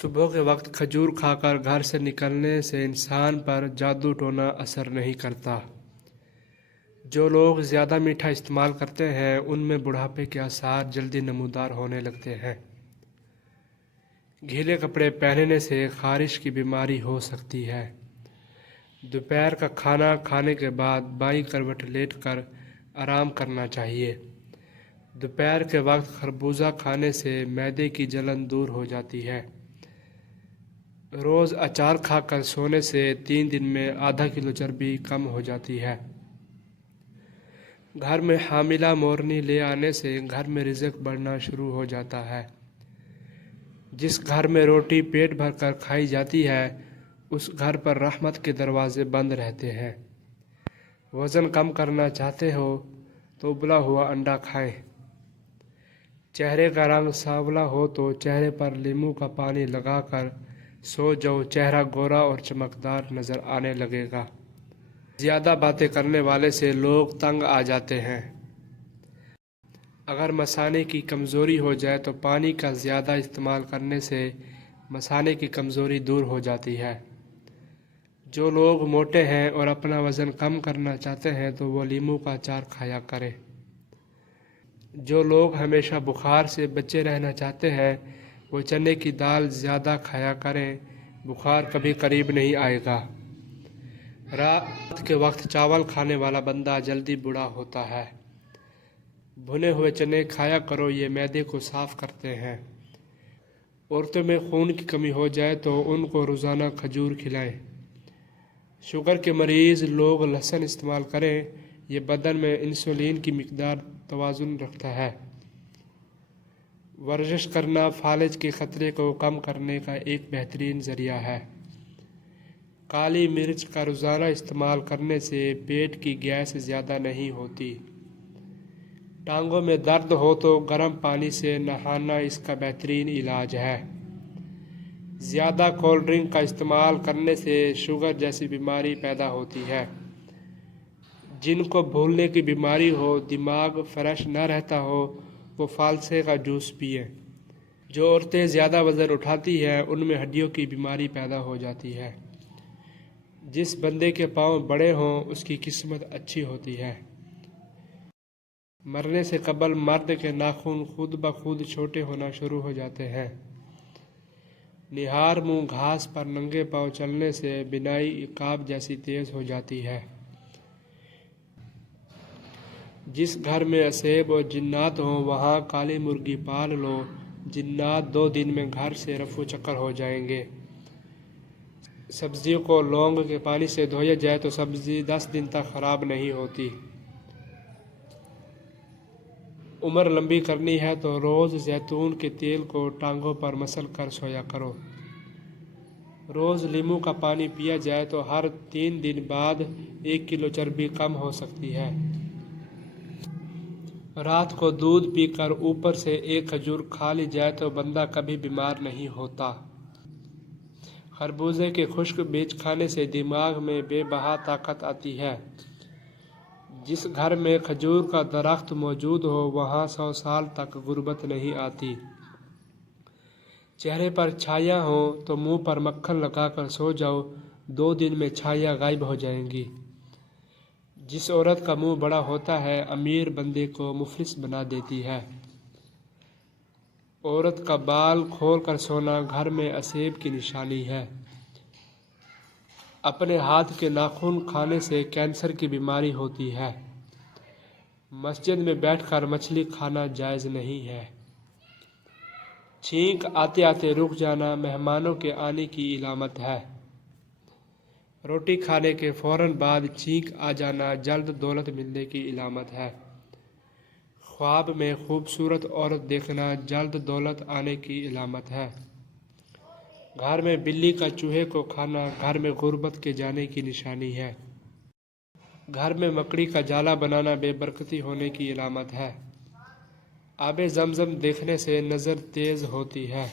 صبح کے وقت کھجور کھا کر گھر سے نکلنے سے انسان پر جادو ٹونا اثر نہیں کرتا۔ جو لوگ زیادہ میٹھا استعمال کرتے ہیں ان میں بڑھاپے کے آثار جلدی نمودار ہونے لگتے ہیں۔ گیلے کپڑے پہننے سے خارش کی بیماری ہو سکتی ہے۔ دوپہر کا کھانا کھانے کے بعد بائیں کروٹ لیٹ کر آرام کرنا چاہیے۔ دوپہر کے وقت خربوزہ کھانے سے معدے کی جلن دور ہو جاتی ہے۔ روز اچار کھا کر سونے سے 3 دن میں آدھا کلو چربی کم ہو جاتی ہے۔ گھر میں حاملہ مورنی لے آنے سے گھر میں رزق بڑھنا شروع ہو جاتا ہے۔ جس گھر میں روٹی پیٹ بھر کر کھائی جاتی ہے اس گھر پر رحمت کے دروازے بند رہتے ہیں۔ وزن کم کرنا چاہتے ہو تو ابلا ہوا انڈا کھائیں۔ چہرے کا رنگ سانولا ہو تو چہرے پر لیموں کا پانی لگا کر سو جاؤ، چہرہ گورا اور چمکدار نظر آنے لگے گا۔ زیادہ باتیں کرنے والے سے لوگ تنگ آ جاتے ہیں۔ اگر مثانے کی کمزوری ہو جائے تو پانی کا زیادہ استعمال کرنے سے مثانے کی کمزوری دور ہو جاتی ہے۔ جو لوگ موٹے ہیں اور اپنا وزن کم کرنا چاہتے ہیں تو وہ لیموں کا اچار کھایا کریں۔ جو لوگ ہمیشہ بخار سے بچے رہنا چاہتے ہیں وہ چنے کی دال زیادہ کھایا کریں، بخار کبھی قریب نہیں آئے گا۔ رات کے وقت چاول کھانے والا بندہ جلدی بوڑھا ہوتا ہے۔ بھنے ہوئے چنے کھایا کرو، یہ معدے کو صاف کرتے ہیں۔ عورتوں میں خون کی کمی ہو جائے تو ان کو روزانہ کھجور کھلائیں۔ شوگر کے مریض لوگ لہسن استعمال کریں، یہ بدن میں انسولین کی مقدار توازن رکھتا ہے۔ ورزش کرنا فالج کے خطرے کو کم کرنے کا ایک بہترین ذریعہ ہے۔ کالی مرچ کا روزانہ استعمال کرنے سے پیٹ کی گیس زیادہ نہیں ہوتی۔ ٹانگوں میں درد ہو تو گرم پانی سے نہانا اس کا بہترین علاج ہے۔ زیادہ کولڈ ڈرنک کا استعمال کرنے سے شوگر جیسی بیماری پیدا ہوتی ہے۔ جن کو بھولنے کی بیماری ہو، دماغ فریش نہ رہتا ہو، وہ فالسے کا جوس پئیں۔ جو عورتیں زیادہ وزن اٹھاتی ہیں ان میں ہڈیوں کی بیماری پیدا ہو جاتی ہے۔ جس بندے کے پاؤں بڑے ہوں اس کی قسمت اچھی ہوتی ہے۔ مرنے سے قبل مرد کے ناخن خود بخود چھوٹے ہونا شروع ہو جاتے ہیں۔ نہار منہ گھاس پر ننگے پاؤں چلنے سے بینائی عقاب جیسی تیز ہو جاتی ہے۔ جس گھر میں عصیب اور جنات ہوں وہاں کالی مرغی پال لو، جنات 2 دن میں گھر سے رفو چکر ہو جائیں گے۔ سبزیوں کو لونگ کے پانی سے دھویا جائے تو سبزی 10 دن تک خراب نہیں ہوتی۔ عمر لمبی کرنی ہے تو روز زیتون کے تیل کو ٹانگوں پر مسل کر سویا کرو۔ روز لیموں کا پانی پیا جائے تو ہر 3 دن بعد 1 کلو چربی کم ہو سکتی ہے۔ رات کو دودھ پی کر اوپر سے 1 کھجور کھا لی جائے تو بندہ کبھی بیمار نہیں ہوتا۔ خربوزے کے خشک بیج کھانے سے دماغ میں بے بہا طاقت آتی ہے۔ جس گھر میں کھجور کا درخت موجود ہو وہاں 100 سال تک غربت نہیں آتی۔ چہرے پر چھائیاں ہوں تو منہ پر مکھن لگا کر سو جاؤ، 2 دن میں چھائیاں غائب ہو جائیں گی۔ جس عورت کا منہ بڑا ہوتا ہے امیر بندے کو مفلس بنا دیتی ہے۔ عورت کا بال کھول کر سونا گھر میں عصیب کی نشانی ہے۔ اپنے ہاتھ کے ناخن کھانے سے کینسر کی بیماری ہوتی ہے۔ مسجد میں بیٹھ کر مچھلی کھانا جائز نہیں ہے۔ چھینک آتے آتے رک جانا مہمانوں کے آنے کی علامت ہے۔ روٹی کھانے کے فوراً بعد چھینک آ جانا جلد دولت ملنے کی علامت ہے۔ خواب میں خوبصورت عورت دیکھنا جلد دولت آنے کی علامت ہے۔ گھر میں بلی کا چوہے کو کھانا گھر میں غربت کے جانے کی نشانی ہے۔ گھر میں مکڑی کا جالا بنانا بے برکتی ہونے کی علامت ہے۔ آب زمزم دیکھنے سے نظر تیز ہوتی ہے۔